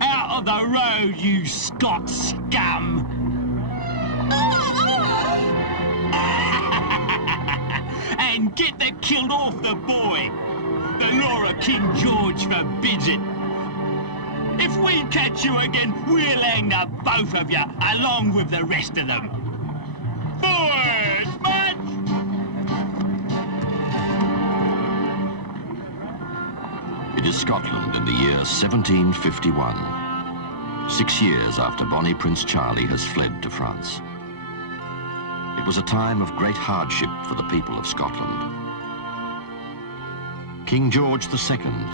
Out of the road, you Scot scum! And get the kilt off the boy. The law of King George forbids it. If we catch you again, we'll hang the both of you, along with the rest of them. Forward, march! It is Scotland in the year 1751, 6 years after Bonnie Prince Charlie has fled to France. It was a time of great hardship for the people of Scotland. King George II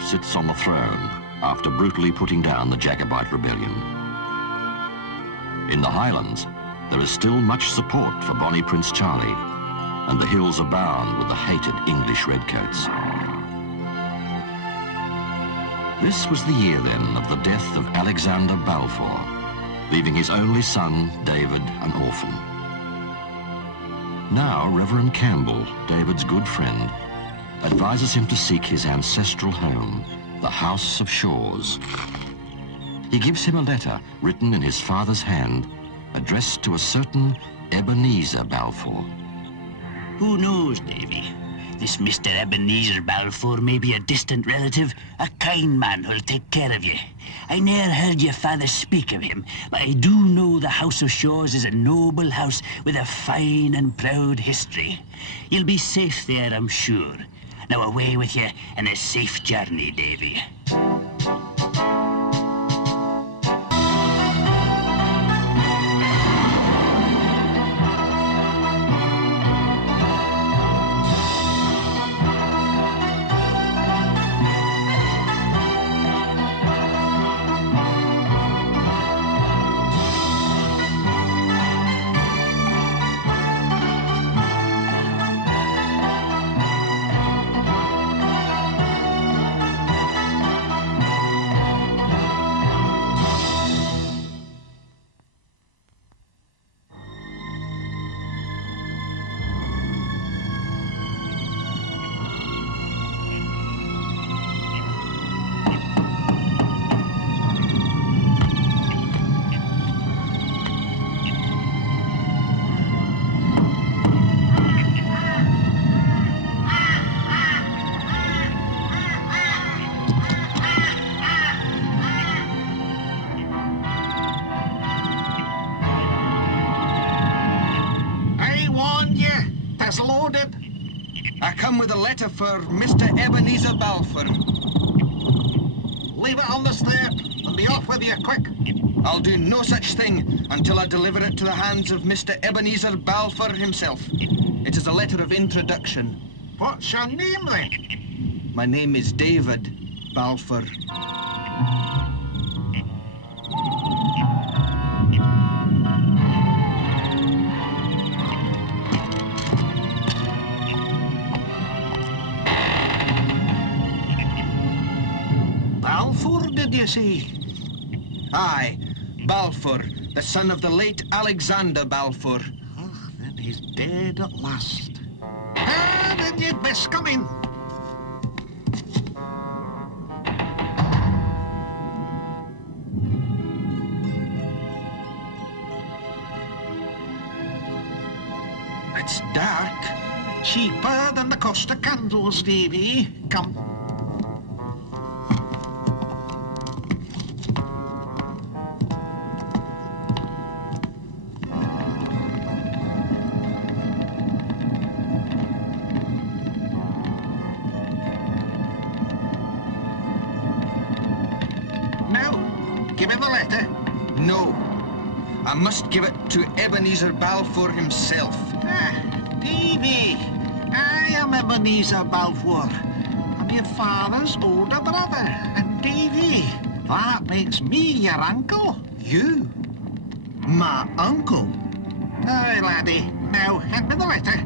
sits on the throne after brutally putting down the Jacobite rebellion. In the Highlands, there is still much support for Bonnie Prince Charlie, and the hills abound with the hated English redcoats. This was the year, then, of the death of Alexander Balfour, leaving his only son, David, an orphan. Now, Reverend Campbell, David's good friend, advises him to seek his ancestral home, the House of Shaws. He gives him a letter written in his father's hand, addressed to a certain Ebenezer Balfour. Who knows, Davy? This Mr. Ebenezer Balfour may be a distant relative, a kind man who'll take care of you. I ne'er heard your father speak of him, but I do know the House of Shaws is a noble house with a fine and proud history. You'll be safe there, I'm sure. Now away with you, and a safe journey, Davy. Loaded. I come with a letter for Mr. Ebenezer Balfour. Leave it on the step and be off with you, quick. I'll do no such thing until I deliver it to the hands of Mr. Ebenezer Balfour himself. It is a letter of introduction. What's your name, then? My name is David Balfour. Balfour, did you say? Aye, Balfour, the son of the late Alexander Balfour. Oh, then he's dead at last. Ah, then you'd best come in. It's dark. Cheaper than the cost of candles, Davy. Come. Give me the letter. No. I must give it to Ebenezer Balfour himself. Ah, Davy. I am Ebenezer Balfour. I'm your father's older brother. And Davy, that makes me your uncle. You? My uncle? Aye, laddie. Now, hand me the letter.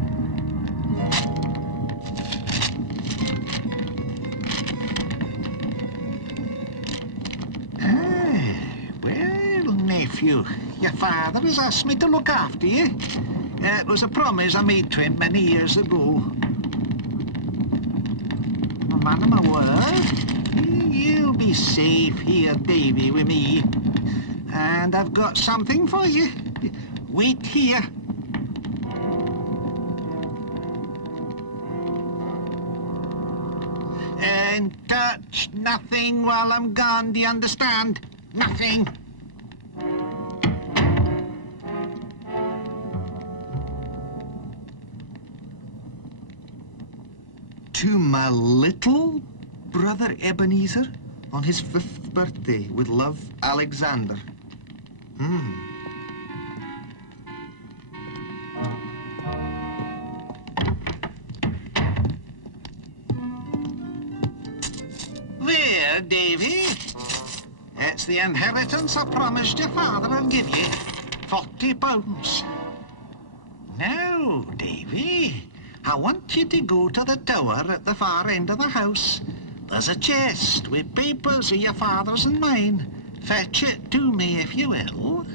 Well, nephew, your father has asked me to look after you. It was a promise I made to him many years ago. A man of my word, you'll be safe here, Davy, with me. And I've got something for you. Wait here. And touch nothing while I'm gone, do you understand? Nothing. To my little brother Ebenezer on his 5th birthday, with love, Alexander. There, Davy. It's the inheritance I promised your father I'll give you. £40. Now, Davy, I want you to go to the tower at the far end of the house. There's a chest with papers of your father's and mine. Fetch it to me if you will.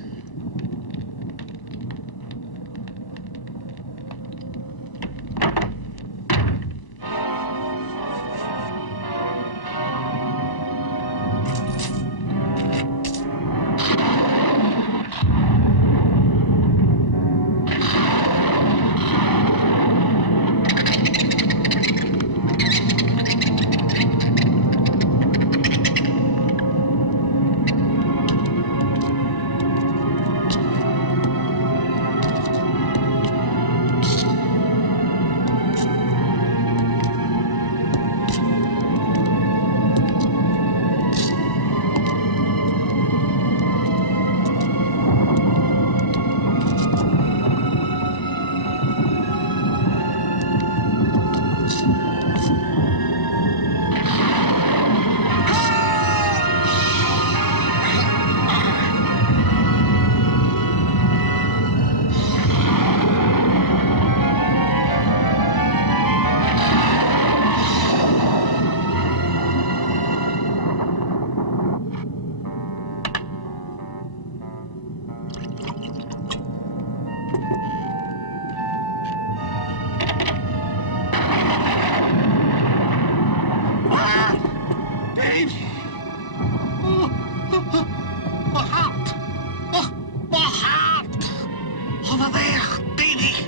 Over there, Davy!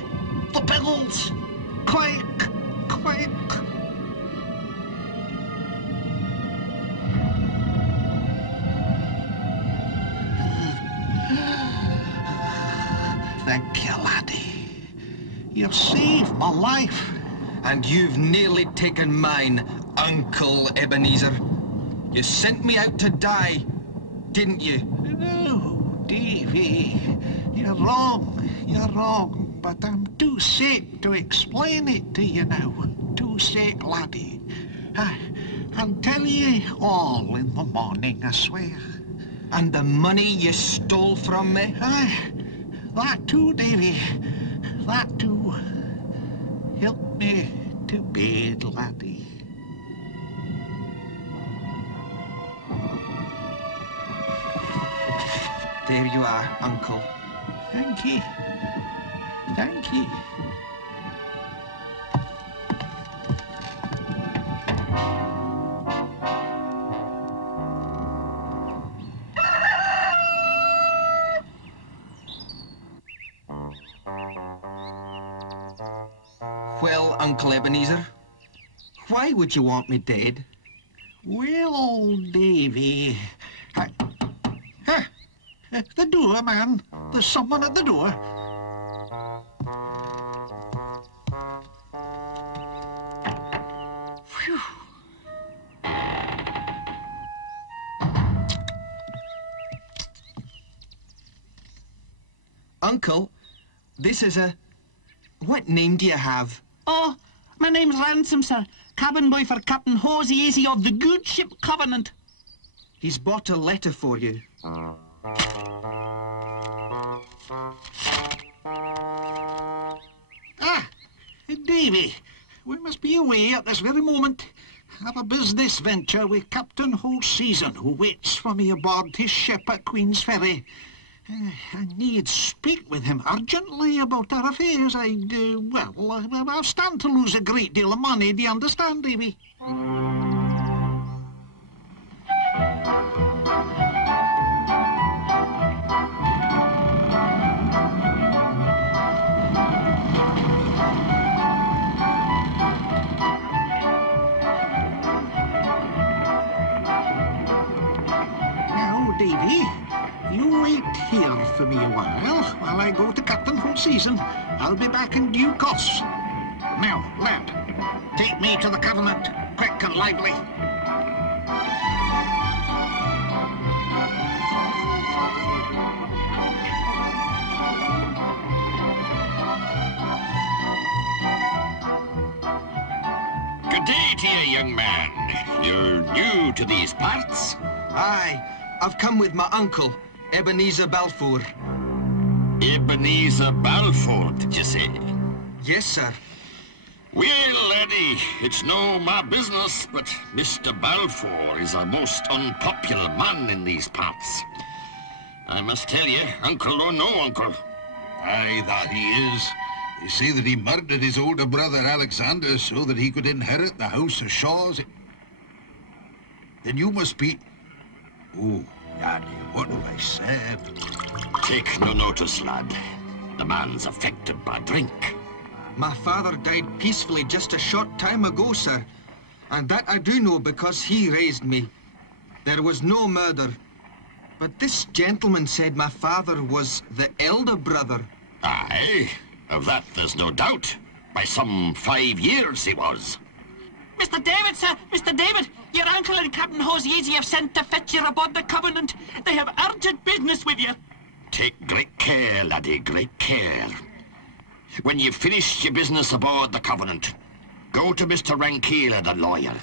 The pedals! Quick! Quick! Thank you, laddie. You've saved my life. And you've nearly taken mine, Uncle Ebenezer. You sent me out to die, didn't you? No, Davy. You're wrong. You're wrong. But I'm too sick to explain it to you now. Too sick, laddie. I'll tell you all in the morning, I swear. And the money you stole from me? Aye, that too, Davy. That too. Help me to bed, laddie. There you are, Uncle. Thank you. Thank you. Well, Uncle Ebenezer, why would you want me dead? Well, Davy, the door, man. There's someone at the door. Phew. Uncle, this is a... What name do you have? Oh, my name's Ransom, sir. Cabin boy for Captain Hosey Easy of the good ship Covenant. He's bought a letter for you. Davy, we must be away at this very moment. I have a business venture with Captain Hoseason, who waits for me aboard his ship at Queen's Ferry. I need speak with him urgently about our affairs. I'll stand to lose a great deal of money, do you understand, Davy? Now, Davy, you wait here for me a while I go to Captain Hoseason. I'll be back in due course. Now, lad, take me to the Covenant, quick and lively. Good day to you, young man. You're new to these parts. Aye, I've come with my uncle, Ebenezer Balfour. Ebenezer Balfour, did you say? Yes, sir. Well, laddie, it's no my business, but Mr. Balfour is a most unpopular man in these parts. I must tell you, uncle or no uncle. Aye, that he is. They say that he murdered his older brother Alexander so that he could inherit the House of Shaws. Then you must be... Oh, laddie, what have I said? Take no notice, lad. The man's affected by drink. My father died peacefully just a short time ago, sir. And that I do know because he raised me. There was no murder. But this gentleman said my father was the elder brother. Aye, of that there's no doubt. By some 5 years he was. Mr. David, sir! Mr. David! Your uncle and Captain Hoseason have sent to fetch you aboard the Covenant. They have urgent business with you. Take great care, laddie, great care. When you've finished your business aboard the Covenant, go to Mr. Rankeela, the lawyer.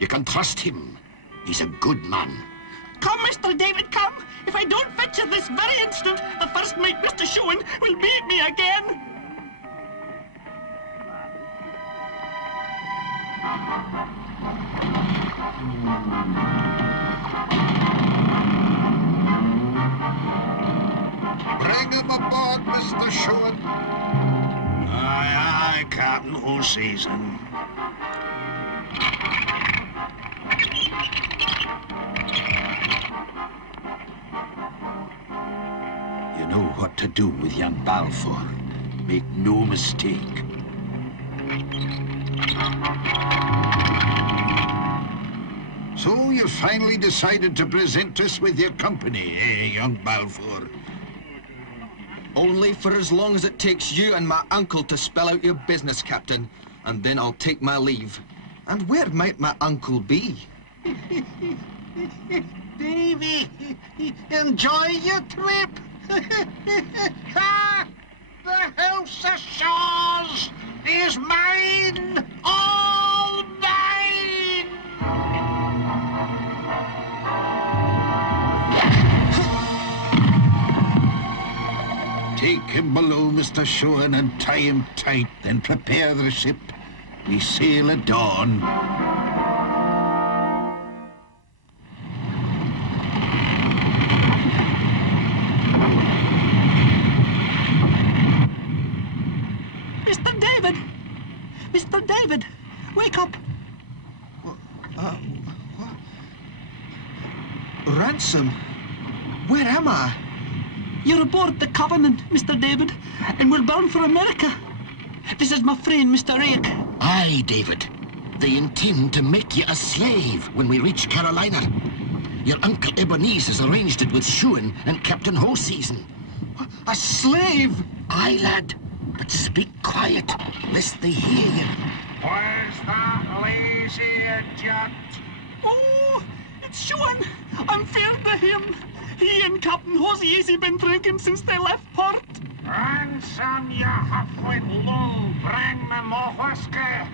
You can trust him. He's a good man. Come, Mr. David, come! If I don't fetch you this very instant, the first mate, Mr. Shuan, will beat me again. Bring him aboard, Mr. Shuan. Aye, aye, Captain Hoseason. You know what to do with young Balfour. Make no mistake. So you've finally decided to present us with your company, eh, young Balfour? Only for as long as it takes you and my uncle to spell out your business, Captain. And then I'll take my leave. And where might my uncle be? Davy, enjoy your trip. The House of Shaws is mine, all mine. Take him below, Mr. Shuan, and tie him tight, then prepare the ship. We sail at dawn. Mr. David! Mr. David! Wake up! Ransom? Where am I? You're aboard the Covenant, Mr. David, and we're bound for America. This is my friend, Mr. Rake. Aye, David. They intend to make you a slave when we reach Carolina. Your uncle Ebenezer's arranged it with Shuan and Captain Hoseason. A slave? Aye, lad. But speak quiet, lest they hear you. Where's that lazy idiot? Oh, it's Shuan. I'm feared of him. He and Captain Hoseason been drinking since they left port. Ransom, you half-wit loon, bring me more whiskey.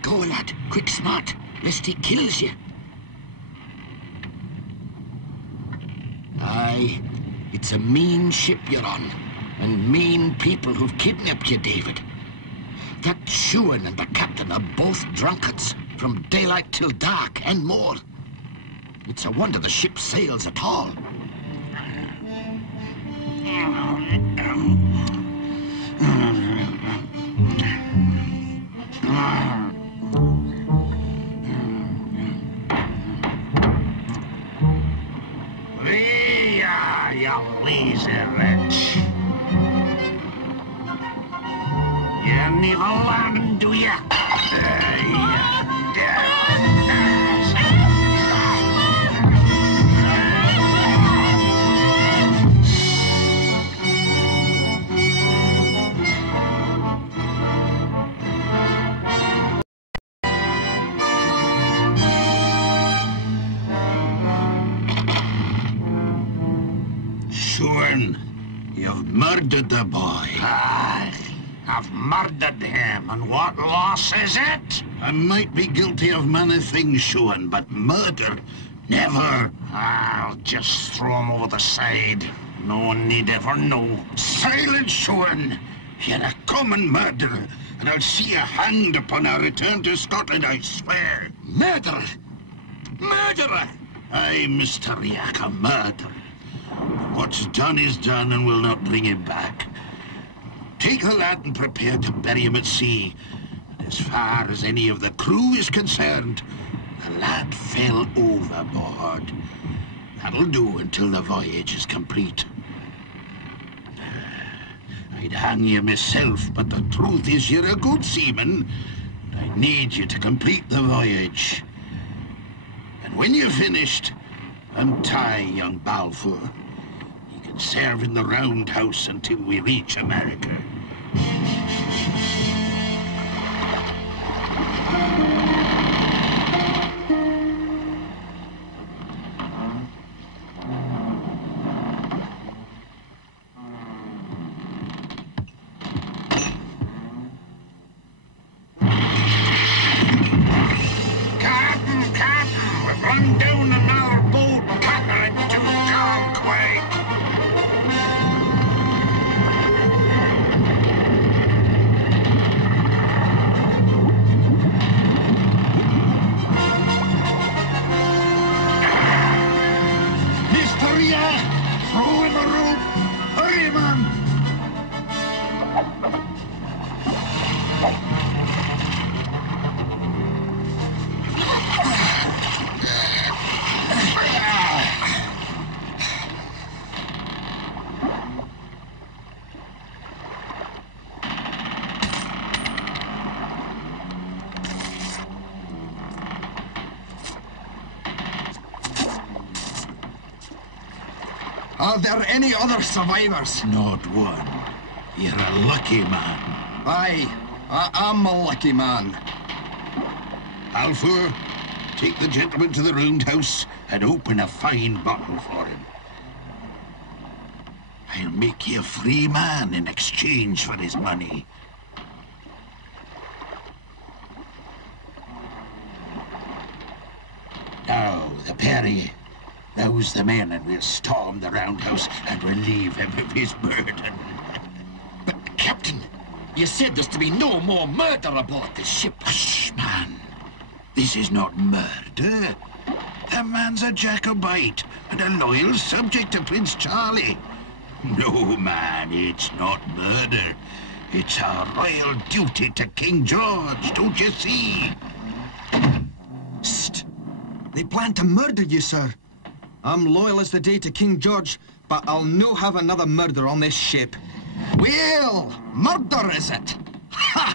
Go, lad, quick smart, lest he kills you. Aye, it's a mean ship you're on, and mean people who've kidnapped you, David. That Shuan and the captain are both drunkards, from daylight till dark, and more. It's a wonder the ship sails at all. You lazy wretch. You never learn, do ya? Shuan, you've murdered the boy. Aye, I've murdered him, and what loss is it? I might be guilty of many things, Shuan, but murder, never. I'll just throw him over the side. No one need ever know. Silence, Shuan. You're a common murderer, and I'll see you hanged upon our return to Scotland, I swear. Murderer! Murderer! Aye, Mr. Riach, a murderer. What's done is done and will not bring him back. Take the lad and prepare to bury him at sea. And as far as any of the crew is concerned, the lad fell overboard. That'll do until the voyage is complete. I'd hang you myself, but the truth is you're a good seaman. And I need you to complete the voyage. And when you're finished, untie young Balfour. He can serve in the roundhouse until we reach America. Captain, we've run down another boat, battering to Torquay. Mr. Riach, throw him a rope. Hurry, man. Are there any other survivors? Not one. You're a lucky man. Aye, I am a lucky man. Balfour, take the gentleman to the roundhouse and open a fine bottle for him. I'll make you a free man in exchange for his money. Now, the Perry. Rouse the men and we'll storm the roundhouse and relieve him of his burden. But, Captain, you said there's to be no more murder aboard this ship. Hush, man. This is not murder. The man's a Jacobite and a loyal subject to Prince Charlie. No, man, it's not murder. It's our royal duty to King George, don't you see? Psst! They plan to murder you, sir. I'm loyal as the day to King George, but I'll no have another murder on this ship. Well, murder is it? Ha!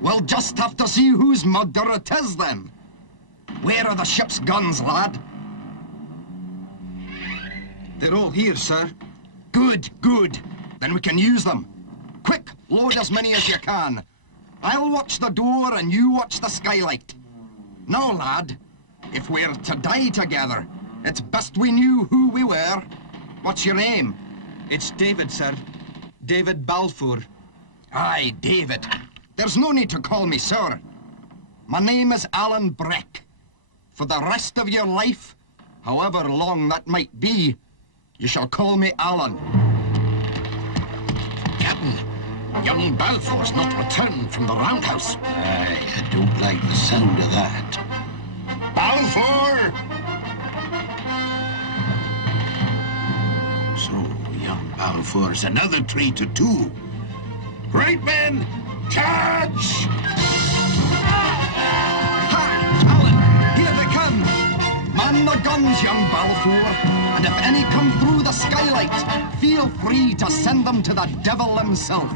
We'll just have to see whose murder it is then. Where are the ship's guns, lad? They're all here, sir. Good, good. Then we can use them. Quick, load as many as you can. I'll watch the door and you watch the skylight. Now, lad, if we're to die together, it's best we knew who we were. What's your name? It's David, sir. David Balfour. Aye, David. There's no need to call me sir. My name is Alan Breck. For the rest of your life, however long that might be, you shall call me Alan. Captain, Young Balfour's not returned from the roundhouse. Aye, I don't like the sound of that. Balfour! So, young Balfour's another 3-2. Right, men, charge! Alan, here they come! Man the guns, young Balfour, and if any come through the skylight, feel free to send them to the devil himself.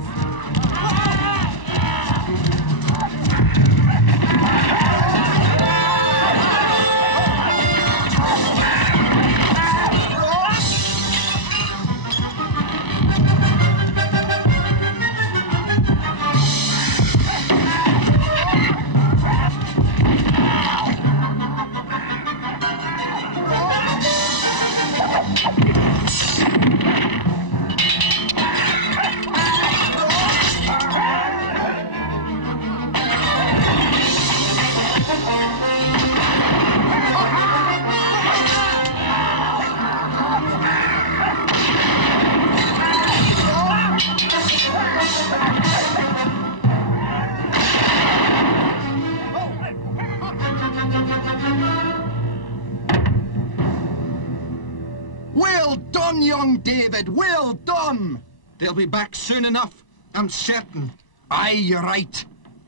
Well done, young David, well done! They'll be back soon enough, I'm certain. Aye, you're right.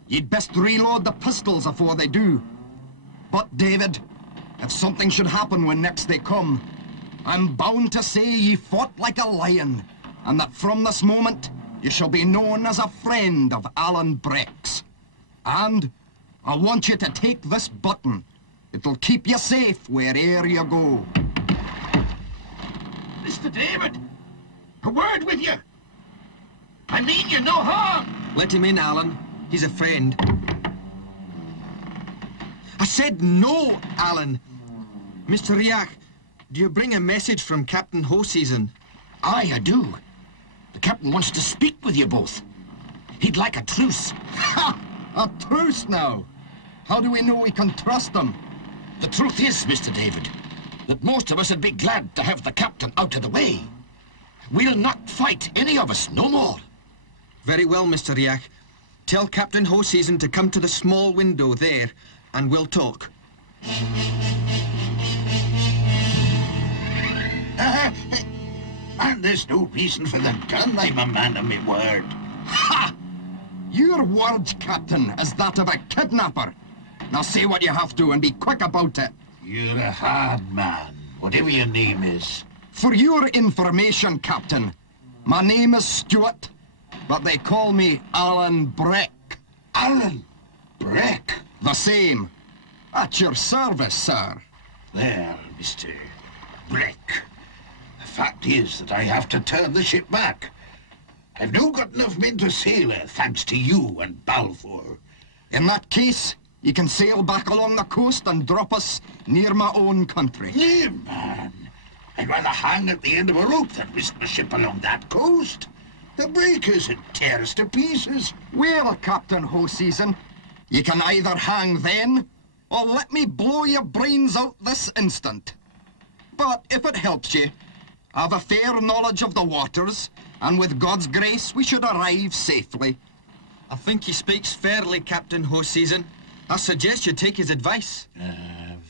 You'd best reload the pistols before they do. But, David, if something should happen when next they come, I'm bound to say ye fought like a lion, and that from this moment you shall be known as a friend of Alan Breck's. And I want you to take this button. It'll keep you safe where'er you go. Mr. David, a word with you. I mean you no harm. Let him in, Alan. He's a friend. I said no, Alan. Mr. Riach, do you bring a message from Captain Hoseason? Aye, I do. The captain wants to speak with you both. He'd like a truce. Ha! A truce now? How do we know we can trust them? The truth is, Mr. David, that most of us would be glad to have the captain out of the way. We'll not fight, any of us, no more. Very well, Mr. Riach. Tell Captain Hoseason to come to the small window there, and we'll talk. Man, there's no reason for the gun. I'm a man of my word. Ha! Your word, Captain, is that of a kidnapper. Now say what you have to and be quick about it. You're a hard man, whatever your name is. For your information, Captain, my name is Stuart, but they call me Alan Breck. Alan Breck? The same. At your service, sir. There, Mr. Breck. The fact is that I have to turn the ship back. I've now got enough men to sail her, thanks to you and Balfour. In that case, you can sail back along the coast and drop us near my own country. Nay, man. I'd rather hang at the end of a rope than risk my ship along that coast. The breakers would tear us to pieces. Well, Captain Hoseason, you can either hang then, or let me blow your brains out this instant. But if it helps you, I've a fair knowledge of the waters, and with God's grace we should arrive safely. I think he speaks fairly, Captain Hoseason. I suggest you take his advice.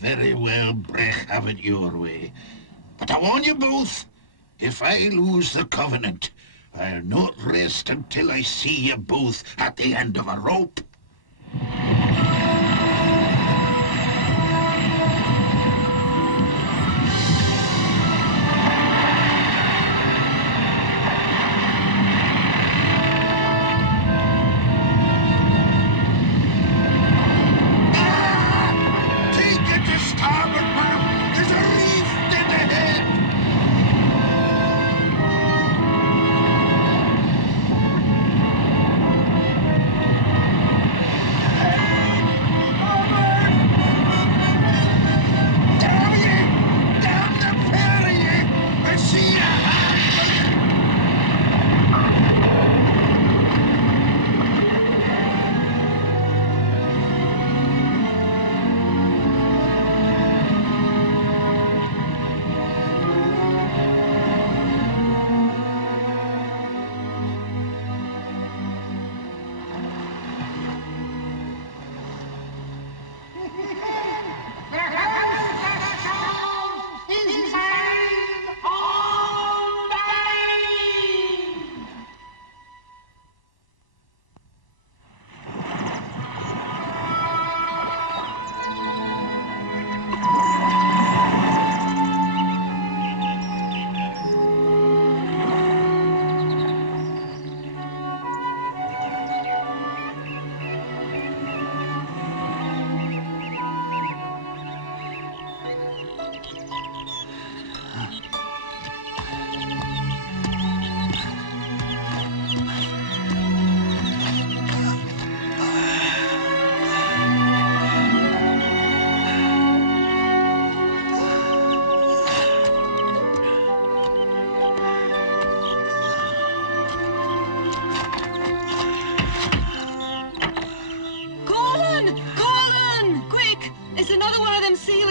Very well, Breck, have it your way. But I warn you both, if I lose the Covenant, I'll not rest until I see you both at the end of a rope.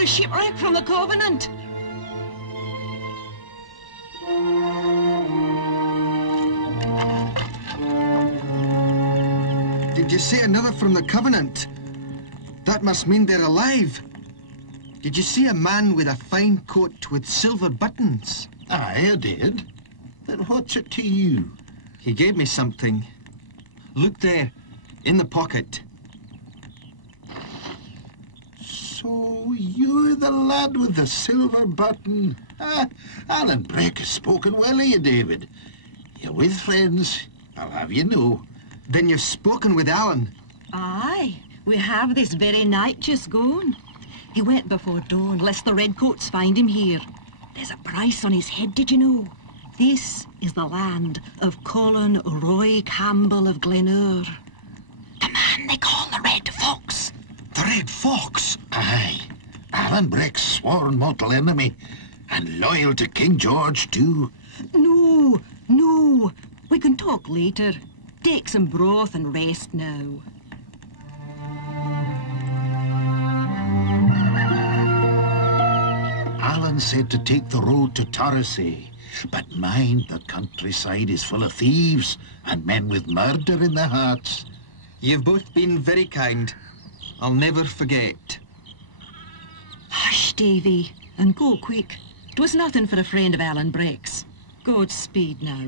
a shipwreck from the Covenant. Did you say another from the Covenant? That must mean they're alive. Did you see a man with a fine coat with silver buttons? Aye, I did. But what's it to you? He gave me something. Look there, in the pocket. So you're the lad with the silver button. Alan Breck has spoken well of you, David. You're with friends, I'll have you know. Then you've spoken with Alan. Aye, we have this very night just gone. He went before dawn, lest the redcoats find him here. There's a price on his head, did you know? This is the land of Colin Roy Campbell of Glenure. The man they call the Red Fox. The Red Fox? Aye, Alan Breck's sworn mortal enemy, and loyal to King George too. No, we can talk later. Take some broth and rest now. Alan said to take the road to Torresay, but mind, the countryside is full of thieves and men with murder in their hearts. You've both been very kind. I'll never forget. Hush, Davy, and go quick. 'Twas nothing for a friend of Alan Breck's. Godspeed now.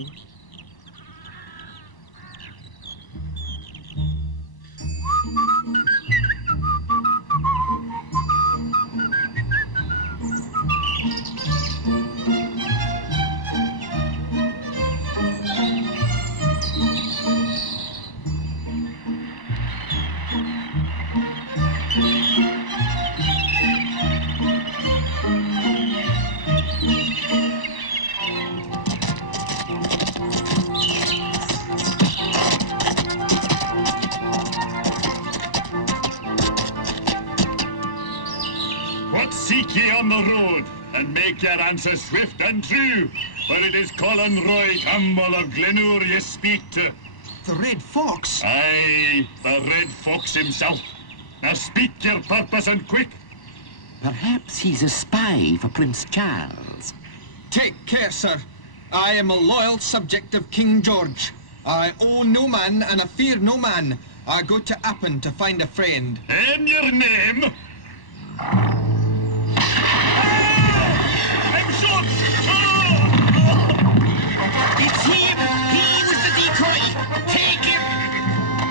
Seek ye on the road, and make your answer swift and true, for it is Colin Roy Campbell of Glenure ye speak to. The Red Fox? Aye, the Red Fox himself. Now speak your purpose and quick. Perhaps he's a spy for Prince Charles. Take care, sir. I am a loyal subject of King George. I owe no man, and I fear no man. I go to Appin to find a friend. And your name? It's him! He was the decoy! Take him!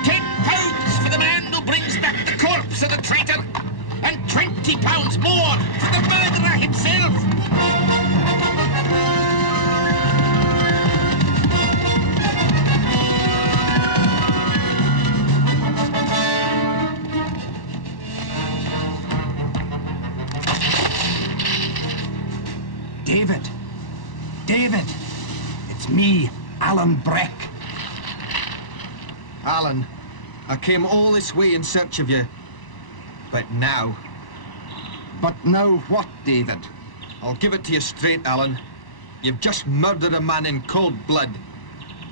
10 pounds for the man who brings back the corpse of the traitor! And 20 pounds more for the murderer himself! David! It's me, Alan Breck. Alan, I came all this way in search of you. But now... But now what, David? I'll give it to you straight, Alan. You've just murdered a man in cold blood.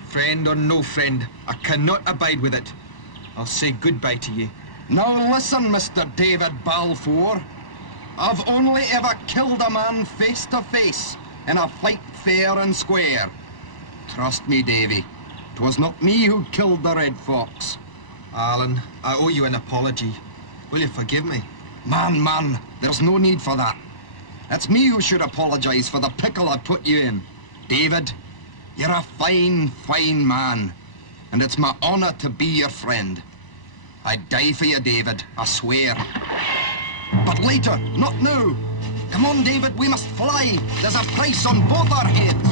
Friend or no friend, I cannot abide with it. I'll say goodbye to you. Now listen, Mr. David Balfour. I've only ever killed a man face to face in a fight fair and square. Trust me, Davy, 'twas not me who killed the Red Fox. Alan, I owe you an apology. Will you forgive me? Man, there's no need for that. It's me who should apologise for the pickle I put you in. David, you're a fine man, and it's my honour to be your friend. I'd die for you, David, I swear. But later, not now. Come on, David, we must fly. There's a price on both our heads.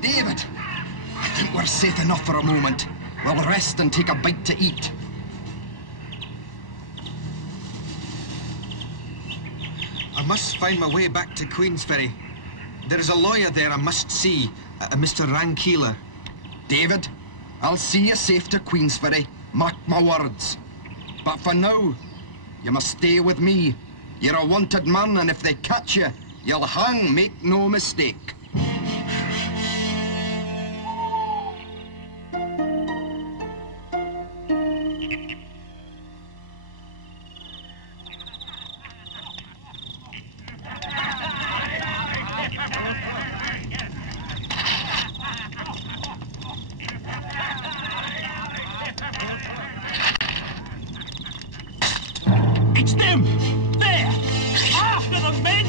David, I think we're safe enough for a moment. We'll rest and take a bite to eat. I must find my way back to Queensferry. There is a lawyer there I must see, Mr. Rankeeler. David, I'll see you safe to Queensferry, mark my words. But for now, you must stay with me. You're a wanted man, and if they catch you, you'll hang, make no mistake. It's them! There! After them, men!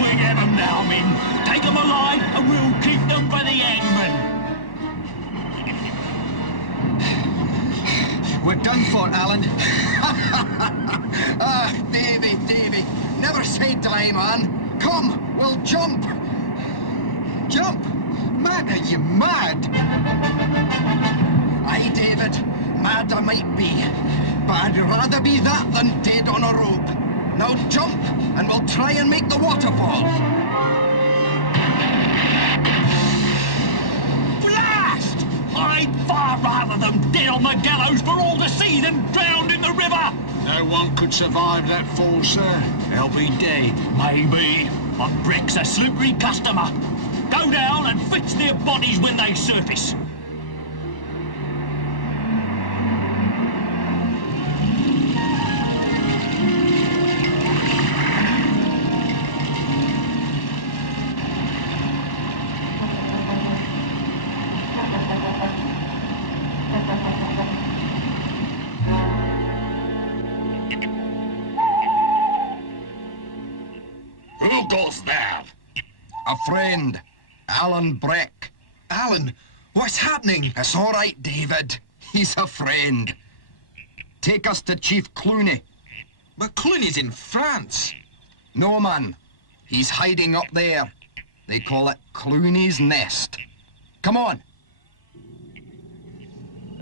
We have them now, men. Take them alive, and we'll keep them for the hangman. We're done for, Alan. Ah, Davy, never say die, man. Come, we'll jump. Jump? Man, are you mad? Aye, David, mad I might be, but I'd rather be that than dead on a rope. Now jump, and we'll try and make the waterfall. Blast! I'd far rather them dead on the gallows for all to see than drowned in the river. No one could survive that fall, sir. They'll be dead, maybe, but Breck's a slippery customer. Go down and fetch their bodies when they surface. Who goes there? A friend, Alan Breck. Alan, what's happening? It's all right, David. He's a friend. Take us to Chief Clooney. But Clooney's in France. No, man. He's hiding up there. They call it Clooney's Nest. Come on.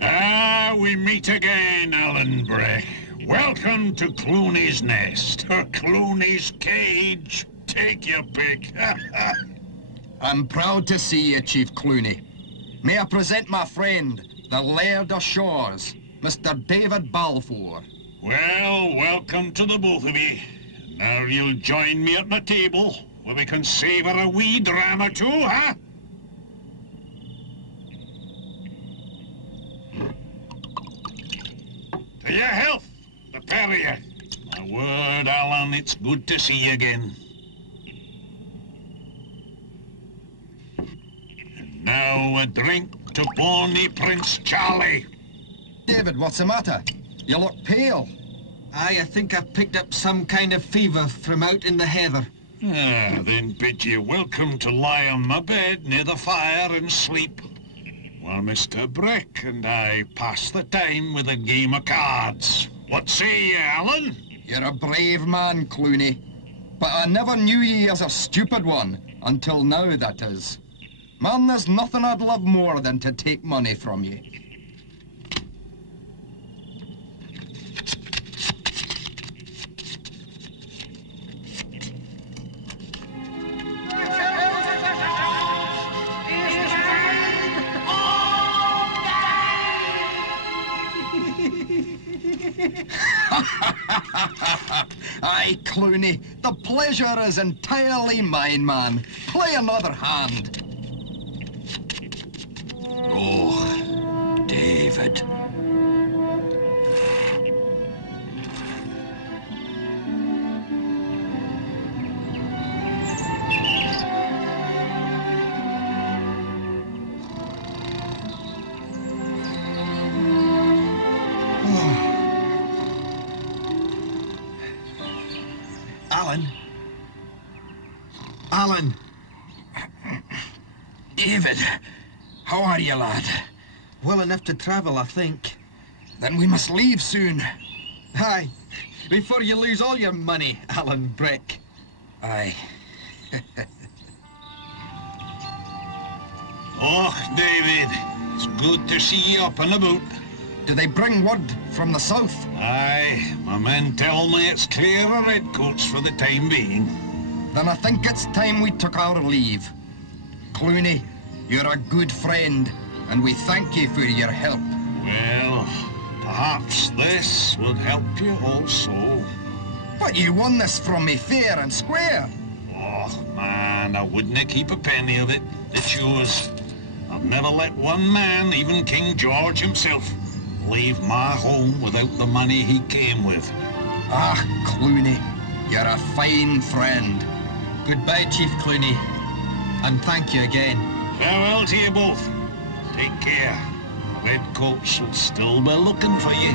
Ah, we meet again, Alan Breck. Welcome to Clooney's Nest, or Clooney's Cage. Take your pick. I'm proud to see you, Chief Clooney. May I present my friend, the Laird of Shores, Mr. David Balfour. Well, welcome to the both of ye. Now you'll join me at my table, where we can savour a wee dram or two, huh? To your health, the pair of you. My word, Alan, it's good to see you again. And now a drink to Bonnie Prince Charlie. David, what's the matter? You look pale. Aye, I think I've picked up some kind of fever from out in the heather. Ah, then bid you welcome to lie on my bed near the fire and sleep, while Mr. Breck and I pass the time with a game of cards. What say you, Alan? You're a brave man, Clooney. But I never knew ye as a stupid one, until now, that is. Man, there's nothing I'd love more than to take money from ye. Aye, Clooney, the pleasure is entirely mine, man. Play another hand. Oh, David. Alan. David, how are you, lad? Well enough to travel, I think. Then we must leave soon. Aye, before you lose all your money, Alan Breck. Aye. Oh, David, it's good to see you up and about. Do they bring word from the south? Aye, my men tell me it's clear of redcoats for the time being. Then I think it's time we took our leave. Clooney, you're a good friend, and we thank you for your help. Well, perhaps this would help you also. But you won this from me fair and square. Oh, man, I wouldn't keep a penny of it. It's yours. I've never let one man, even King George himself, leave my home without the money he came with. Ah, Clooney, you're a fine friend. Goodbye, Chief Clooney. And thank you again. Farewell to you both. Take care. Redcoats will still be looking for you.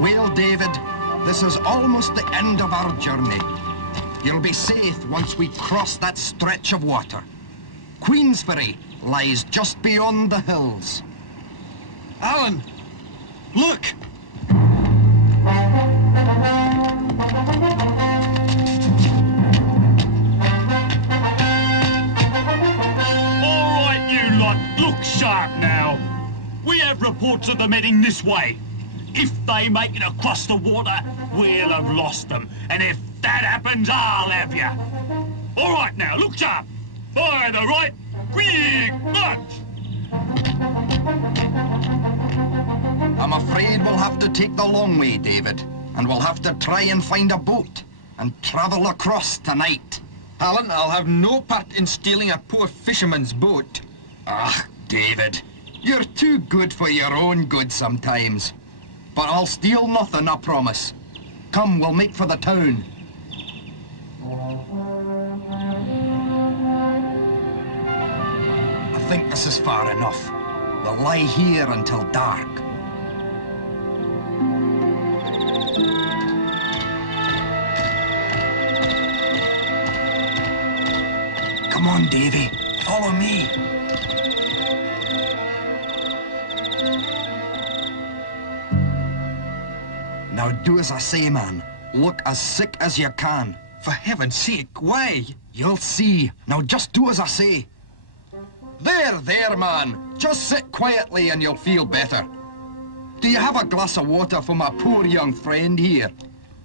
Well, David, this is almost the end of our journey. You'll be safe once we cross that stretch of water. Queensferry lies just beyond the hills. Alan! Look! All right, you lot, look sharp now. We have reports of them heading this way. If they make it across the water, we'll have lost them. And if that happens, I'll have you. All right now, look sharp. By the right, quick march. I'm afraid we'll have to take the long way, David, and we'll have to try and find a boat and travel across tonight. Alan, I'll have no part in stealing a poor fisherman's boat. Ah, David, you're too good for your own good sometimes. But I'll steal nothing, I promise. Come, we'll make for the town. I think this is far enough. We'll lie here until dark. Come on, Davy. Follow me. Now do as I say, man. Look as sick as you can. For heaven's sake, why? You'll see. Now just do as I say. There, man. Just sit quietly and you'll feel better. Do you have a glass of water for my poor young friend here?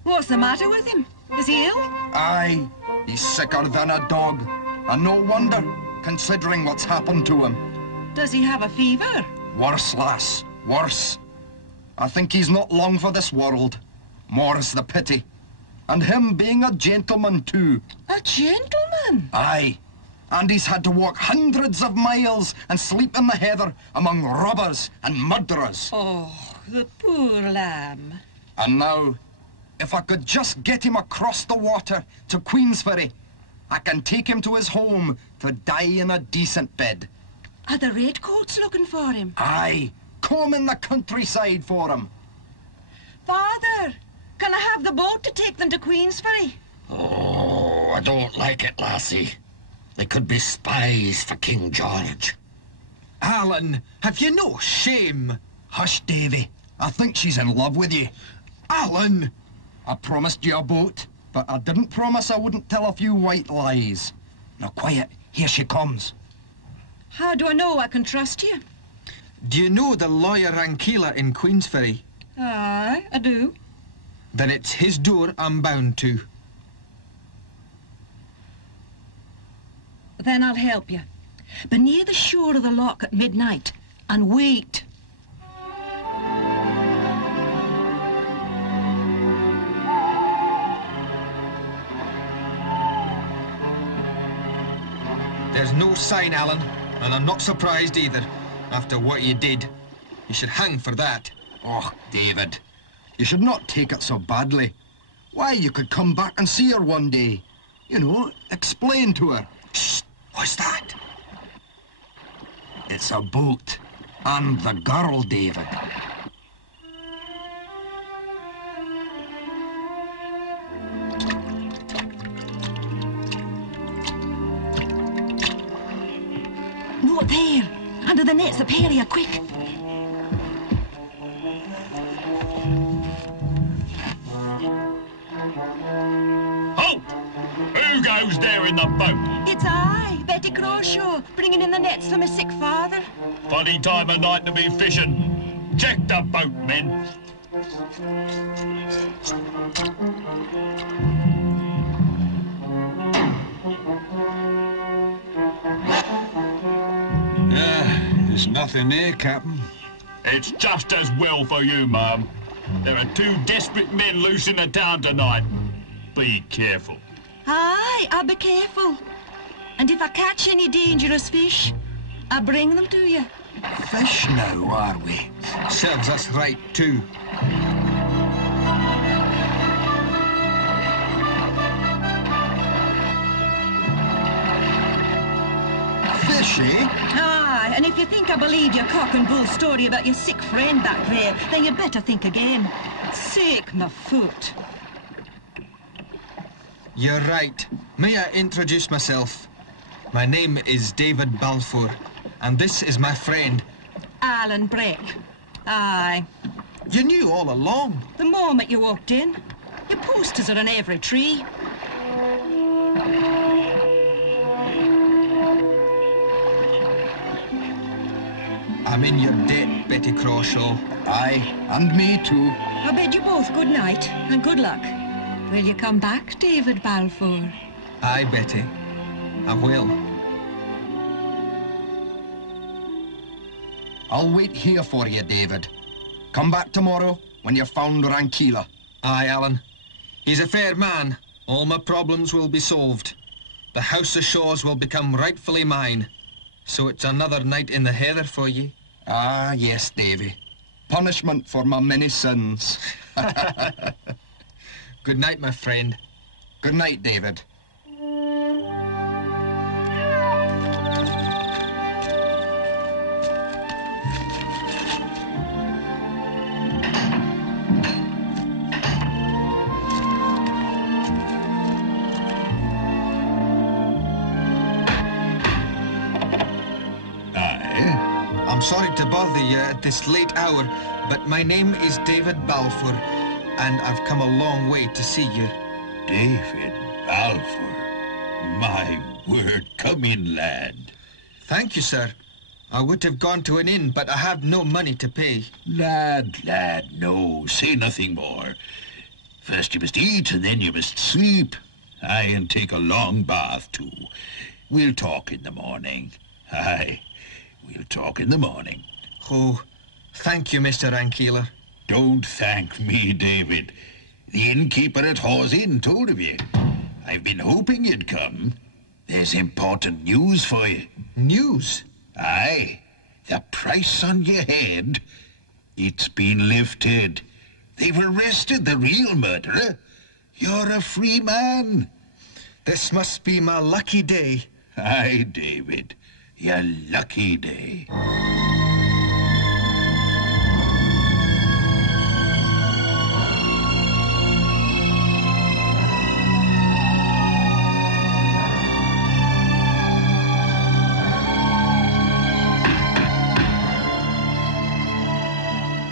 What's the matter with him? Is he ill? Aye, he's sicker than a dog. And no wonder, considering what's happened to him. Does he have a fever? Worse, lass, worse. I think he's not long for this world. More's the pity. And him being a gentleman, too. A gentleman? Aye. And he's had to walk hundreds of miles and sleep in the heather among robbers and murderers. Oh, the poor lamb. And now, if I could just get him across the water to Queensferry, I can take him to his home to die in a decent bed. Are the redcoats looking for him? Aye. Combing the countryside for him. Father, can I have the boat to take them to Queensferry? Oh, I don't like it, lassie. They could be spies for King George. Alan, have you no shame? Hush, Davy. I think she's in love with you. Alan! I promised you a boat, but I didn't promise I wouldn't tell a few white lies. Now quiet, here she comes. How do I know I can trust you? Do you know the lawyer Rankeela in Queensferry? Aye, I do. Then it's his door I'm bound to. Then I'll help you. Be near the shore of the loch at midnight and wait. There's no sign, Alan, and I'm not surprised either, after what you did. You should hang for that. Oh, David, you should not take it so badly. Why, you could come back and see her one day. You know, explain to her. Shh, what's that? It's a boat. And the girl, David. Not there. Under the nets up area, quick. goes there in the boat? It's I, Betty Crawshaw, bringing in the nets for my sick father. Funny time of night to be fishing. Check the boat, men. There's nothing there, Captain. It's just as well for you, Mum. There are 2 desperate men loose in the town tonight. Be careful. Aye, I'll be careful. And if I catch any dangerous fish, I'll bring them to you. Fish now, are we? Serves us right, too. Fish, eh? Aye, and if you think I believe your cock and bull story about your sick friend back there, then you better think again. Sake my foot. You're right. May I introduce myself? My name is David Balfour, and this is my friend. Alan Breck. Aye. You knew all along. The moment you walked in. Your posters are on every tree. I'm in your debt, Betty Crawshaw. Aye, and me too. I bid you both good night and good luck. Will you come back, David Balfour? Aye, Betty. I will. I'll wait here for you, David. Come back tomorrow when you've found Rankeela. Aye, Alan. He's a fair man. All my problems will be solved. The House of Shaws will become rightfully mine. So it's another night in the heather for ye. Ah, yes, Davy. Punishment for my many sins. Good night, my friend. Good night, David. I'm sorry to bother you at this late hour, but my name is David Balfour, and I've come a long way to see you. David Balfour. My word, come in, lad. Thank you, sir. I would have gone to an inn, but I have no money to pay. Lad, no, say nothing more. First you must eat, and then you must sleep. Aye, and take a long bath, too. We'll talk in the morning. Aye, we'll talk in the morning. Oh, thank you, Mr. Rankeela. Don't thank me, David. The innkeeper at Hawes Inn told of you. I've been hoping you'd come. There's important news for you. News? Aye, the price on your head. It's been lifted. They've arrested the real murderer. You're a free man. This must be my lucky day. Aye, David, your lucky day.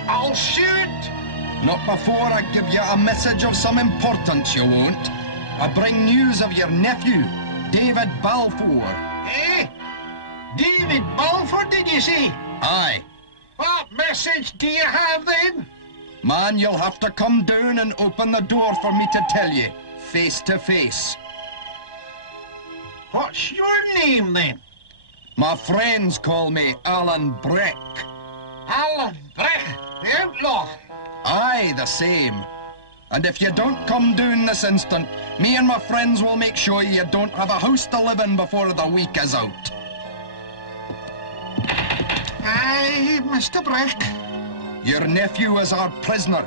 I'll shoot! Not before I give you a message of some importance, you won't. I bring news of your nephew, David Balfour. Eh? David Balfour, did you say? Aye. What message do you have, then? Man, you'll have to come down and open the door for me to tell you, face to face. What's your name, then? My friends call me Alan Breck. Alan Breck, the outlaw. Aye, the same. And if you don't come down this instant, me and my friends will make sure you don't have a house to live in before the week is out. Aye, Mr. Breck. Your nephew is our prisoner.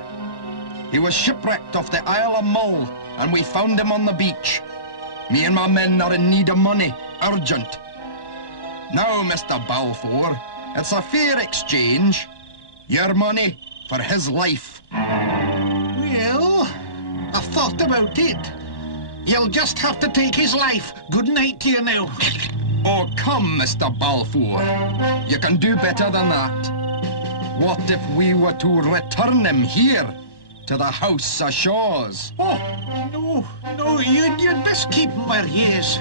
He was shipwrecked off the Isle of Mull, and we found him on the beach. Me and my men are in need of money, urgent. Now, Mr. Balfour, it's a fair exchange. Your money for his life. Well, I've thought about it. You'll just have to take his life. Good night to you now. Oh, come, Mr. Balfour. You can do better than that. What if we were to return him here? to the House of Shaws. Oh, no, you'd best keep him where he is.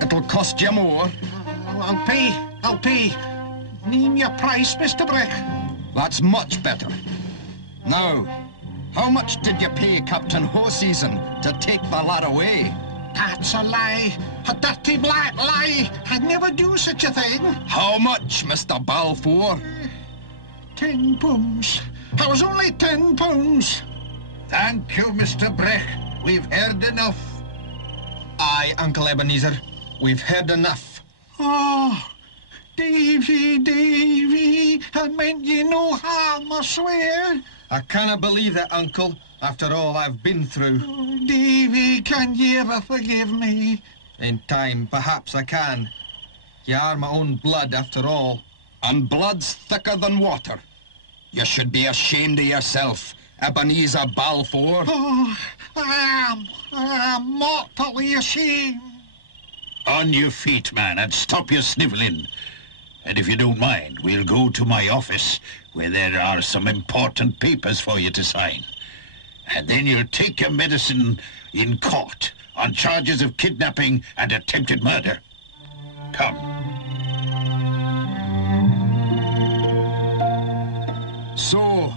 It'll cost you more. I'll pay. Name your price, Mr. Breck. That's much better. Now, how much did you pay Captain Hoseason to take the lad away? That's a lie. A dirty black lie. I'd never do such a thing. How much, Mr. Balfour? £10. I was only £10. Thank you, Mr. Breck. We've heard enough. Aye, Uncle Ebenezer. We've heard enough. Oh, Davy, I meant you no harm, I swear. I cannot believe that, Uncle, after all I've been through. Oh, Davy, can you ever forgive me? In time, perhaps I can. You are my own blood, after all. And blood's thicker than water. You should be ashamed of yourself, Ebenezer Balfour. Oh, I am mortally ashamed. On your feet, man, and stop your snivelling. And if you don't mind, we'll go to my office, where there are some important papers for you to sign. And then you'll take your medicine in court on charges of kidnapping and attempted murder. Come. So,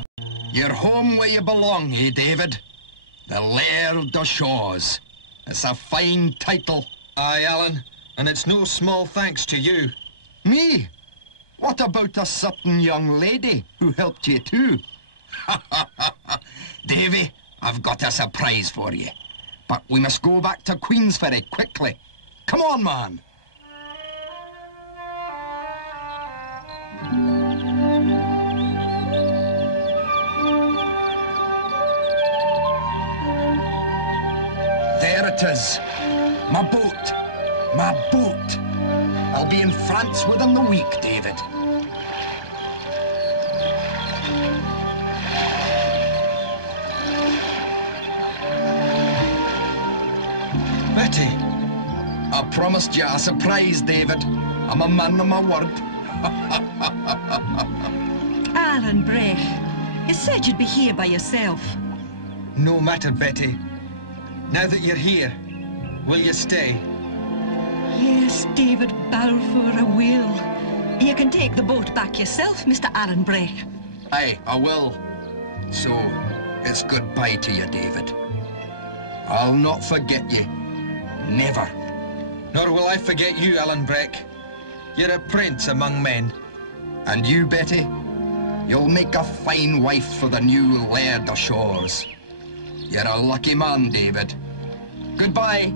you're home where you belong, eh, David? The Laird of Shaws. It's a fine title. Aye, Alan, and it's no small thanks to you. Me? What about a certain young lady who helped you too? Davy, I've got a surprise for you. But we must go back to Queensferry quickly. Come on, man. There it is. My boat. My boat. I'll be in France within the week, David. Betty. I promised you a surprise, David. I'm a man of my word. Alan Breck, you said you'd be here by yourself. No matter, Betty. Now that you're here, will you stay? Yes, David Balfour, I will. You can take the boat back yourself, Mr. Alan Breck. Aye, I will. So, it's goodbye to you, David. I'll not forget you. Never. Nor will I forget you, Alan Breck. You're a prince among men. And you, Betty, you'll make a fine wife for the new Laird of Shaws. You're a lucky man, David. Goodbye.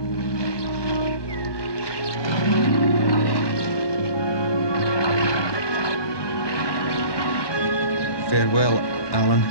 Farewell, Alan.